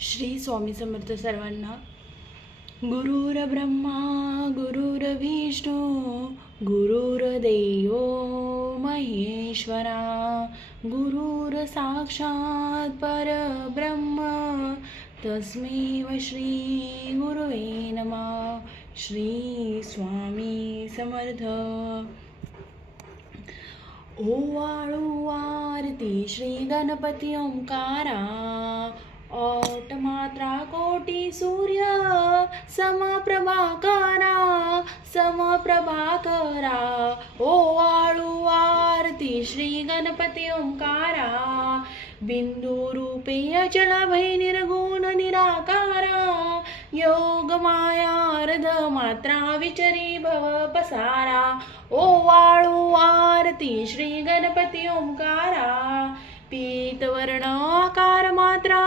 श्री स्वामी समर्थ सर्वांना. गुरुर्ब्रह्मा गुरुर्विष्णू गुरुर्देव महेश्वरा, गुरुर साक्षात परब्रह्म तस्मै श्री गुरुवे नमः. श्री स्वामी समर्थ. ओवाळू आरती श्री गणपती ओंकारा, ओट मात्रा कोटी सूर्य समप्रभाकरा, समप्रभाकरा. ओवाळू आरती श्री गणपती ओंकारा, बिंदू रूपे अचल भय निर्गुण निराकारा, योग माया अर्ध मात्रा विचरी भव पसारा. ओवाळू आरती श्री गणपती ओंकारा, पीतवर्ण आकार मात्रा